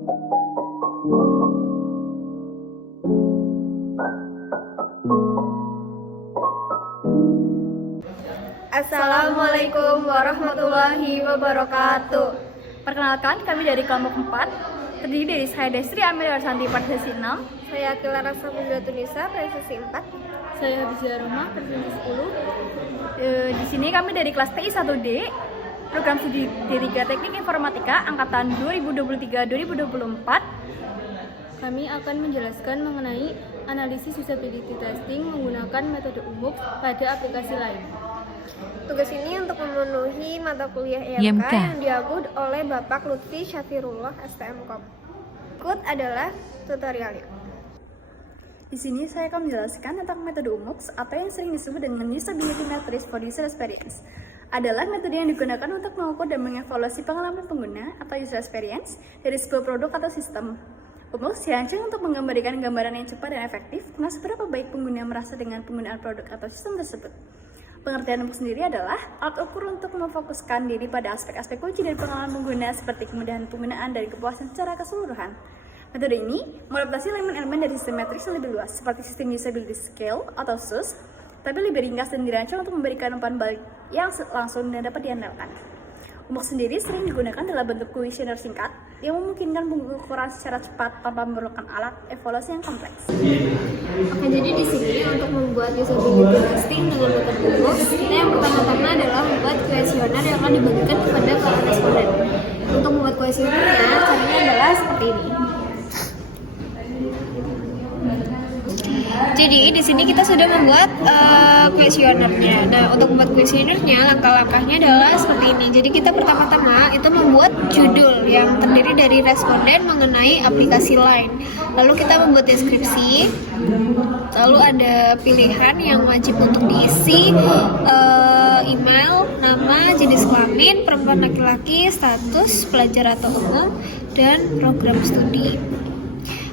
Assalamualaikum warahmatullahi wabarakatuh. Perkenalkan, kami dari kelompok 4, terdiri dari saya Destri Amir Arsanti pada sesi 6, Saya Kilara Sapudratunisa pada sesi 4. saya Habizah Rumah pada sesi 10. Di sini kami dari kelas TI 1D, program studi D3 Teknik Informatika angkatan 2023-2024. Kami akan menjelaskan mengenai analisis usability testing menggunakan metode umum pada aplikasi lain. Tugas ini untuk memenuhi mata kuliah IMK yang diakud oleh Bapak Lutfi Syafirullah STMKOM. Berikut adalah tutorialnya. Di sini saya akan menjelaskan tentang metode UMUX atau yang sering disebut dengan Usability Matrix for User Experience. Adalah metode yang digunakan untuk mengukur dan mengevaluasi pengalaman pengguna atau user experience dari sebuah produk atau sistem. UMUX dirancang untuk menggambarkan gambaran yang cepat dan efektif tentang seberapa baik pengguna merasa dengan penggunaan produk atau sistem tersebut. Pengertian UMUX sendiri adalah alat ukur untuk memfokuskan diri pada aspek-aspek kunci dari pengalaman pengguna seperti kemudahan penggunaan dan kepuasan secara keseluruhan. Metode ini mengadaptasi elemen-elemen dari sistem matriks yang lebih luas seperti sistem usability scale atau SUS, tapi lebih ringkas dan dirancang untuk memberikan umpan balik yang langsung dan dapat diandalkan. UMUX sendiri sering digunakan dalam bentuk kuesioner singkat yang memungkinkan pengukuran secara cepat tanpa memerlukan alat evaluasi yang kompleks. Oke, jadi di sini untuk membuat usability testing dengan metode UMUX, kita yang pertama-tama adalah membuat kuesioner yang akan dibagikan kepada para responden. Untuk membuat kuesionernya, caranya adalah seperti ini. Jadi di sini kita sudah membuat kuesionernya. Nah, untuk membuat kuesionernya, langkah-langkahnya adalah seperti ini. Jadi kita pertama-tama itu membuat judul yang terdiri dari responden mengenai aplikasi lain. Lalu kita membuat deskripsi. Lalu ada pilihan yang wajib untuk diisi, email, nama, jenis kelamin, perempuan laki-laki, status, pelajar atau umum, dan program studi.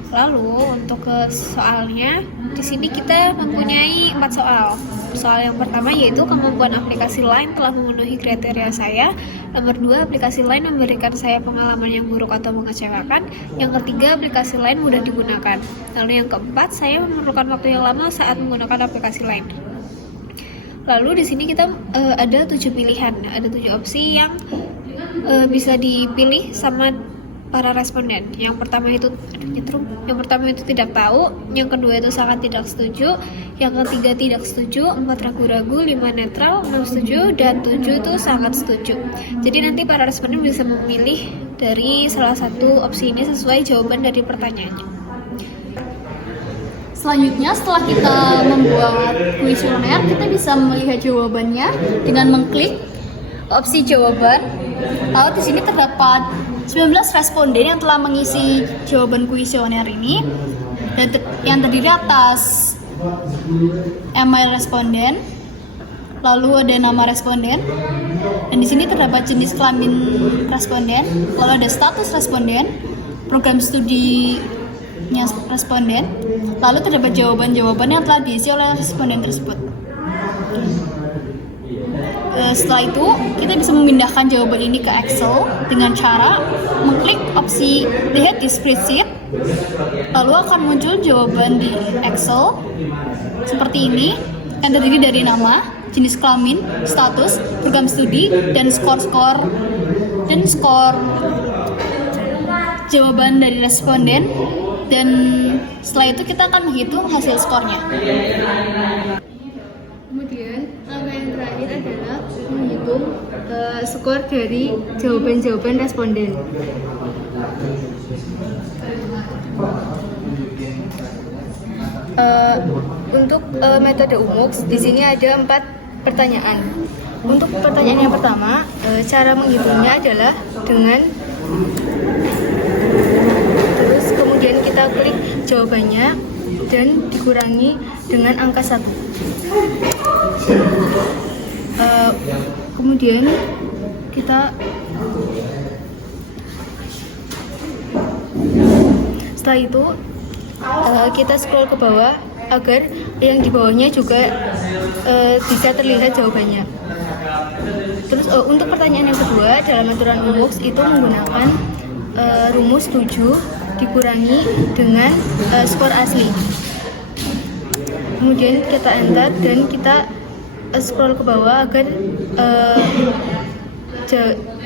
Lalu untuk ke soalnya, di sini kita mempunyai 4 soal. Soal yang pertama yaitu kemampuan aplikasi lain telah memenuhi kriteria saya. Nomor 2, aplikasi lain memberikan saya pengalaman yang buruk atau mengecewakan. Yang ketiga, aplikasi lain mudah digunakan. Lalu yang keempat, saya memerlukan waktu yang lama saat menggunakan aplikasi lain. Lalu di sini kita ada 7 pilihan, ada 7 opsi yang bisa dipilih sama para responden. Yang pertama itu tidak tahu, yang kedua itu sangat tidak setuju, yang ketiga tidak setuju, 4 ragu-ragu, 5 netral, 6 setuju, dan 7 itu sangat setuju. Jadi nanti para responden bisa memilih dari salah satu opsi ini sesuai jawaban dari pertanyaannya. Selanjutnya, setelah kita membuat kuesioner, kita bisa melihat jawabannya dengan mengklik opsi jawaban. Lalu di sini terdapat 19 responden yang telah mengisi jawaban kuesioner ini, dan yang terdiri atas email responden, lalu ada nama responden, dan di sini terdapat jenis kelamin responden, lalu ada status responden, program studinya responden, lalu terdapat jawaban-jawaban yang telah diisi oleh responden tersebut. Setelah itu, kita bisa memindahkan jawaban ini ke Excel dengan cara mengklik opsi Lihat di Spreadsheet, lalu akan muncul jawaban di Excel seperti ini, yang terdiri dari nama, jenis kelamin, status, program studi, dan skor jawaban dari responden. Dan setelah itu kita akan menghitung hasil skornya. Kemudian langkah yang terakhir adalah menghitung skor dari jawaban-jawaban responden. Untuk metode UMUX di sini ada 4 pertanyaan. Untuk pertanyaan yang pertama, cara menghitungnya adalah dengan terus kemudian kita klik jawabannya dan dikurangi dengan angka 1. Kemudian kita setelah itu kita scroll ke bawah agar yang di bawahnya juga bisa terlihat jawabannya. Terus untuk pertanyaan yang kedua dalam aturan UMUX itu menggunakan rumus 7 dikurangi dengan skor asli. Kemudian kita enter dan kita scroll ke bawah agar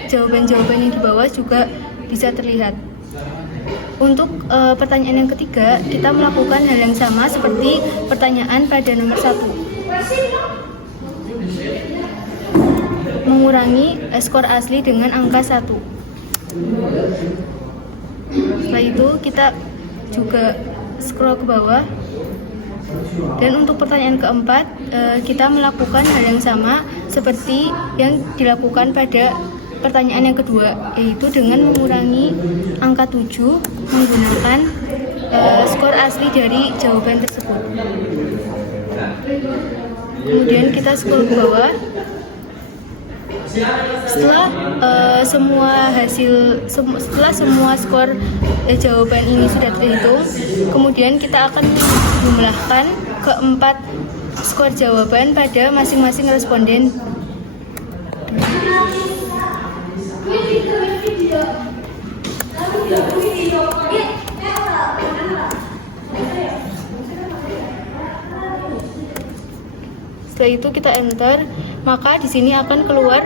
jawaban-jawaban yang di bawah juga bisa terlihat. Untuk pertanyaan yang ketiga, kita melakukan hal yang sama seperti pertanyaan pada nomor 1. Mengurangi skor asli dengan angka 1. Setelah itu kita juga scroll ke bawah. Dan untuk pertanyaan keempat, kita melakukan hal yang sama seperti yang dilakukan pada pertanyaan yang kedua, yaitu dengan mengurangi angka 7 menggunakan skor asli dari jawaban tersebut. Kemudian kita scroll ke bawah. Setelah semua skor jawaban ini sudah terhitung, kemudian kita akan menjumlahkan keempat skor jawaban pada masing-masing responden. Setelah itu kita enter, maka di sini akan keluar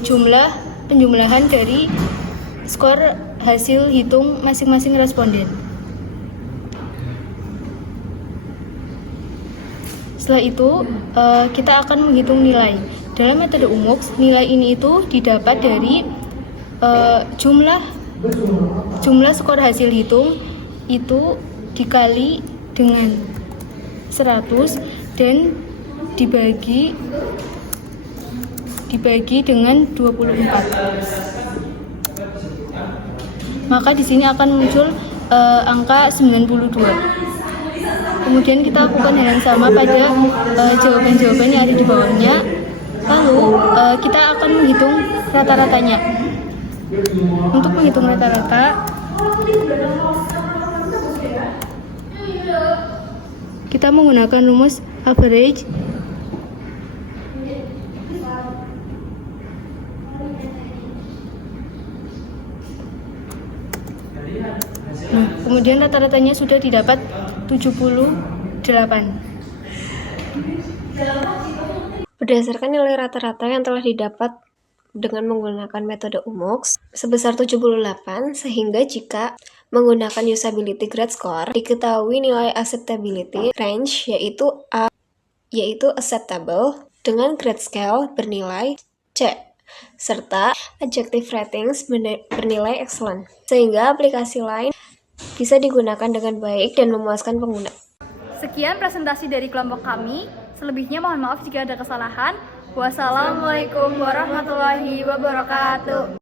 jumlah penjumlahan dari skor hasil hitung masing-masing responden. Setelah itu kita akan menghitung nilai. Dalam metode UMUX, nilai ini itu didapat dari jumlah skor hasil hitung itu dikali dengan 100 dan dibagi dengan 24. Maka di sini akan muncul angka 92. Kemudian kita lakukan hal yang sama pada jawaban-jawaban yang ada di bawahnya. Lalu kita akan menghitung rata-ratanya. Untuk menghitung rata-rata, kita menggunakan rumus average. Nah, kemudian rata-ratanya sudah didapat 78. Berdasarkan nilai rata-rata yang telah didapat dengan menggunakan metode UMUX sebesar 78, sehingga jika menggunakan usability grade score, diketahui nilai acceptability range yaitu acceptable dengan grade scale bernilai C, serta adjective ratings bernilai excellent, sehingga aplikasi lain bisa digunakan dengan baik dan memuaskan pengguna. Sekian presentasi dari kelompok kami. Selebihnya mohon maaf jika ada kesalahan. Wassalamualaikum warahmatullahi wabarakatuh.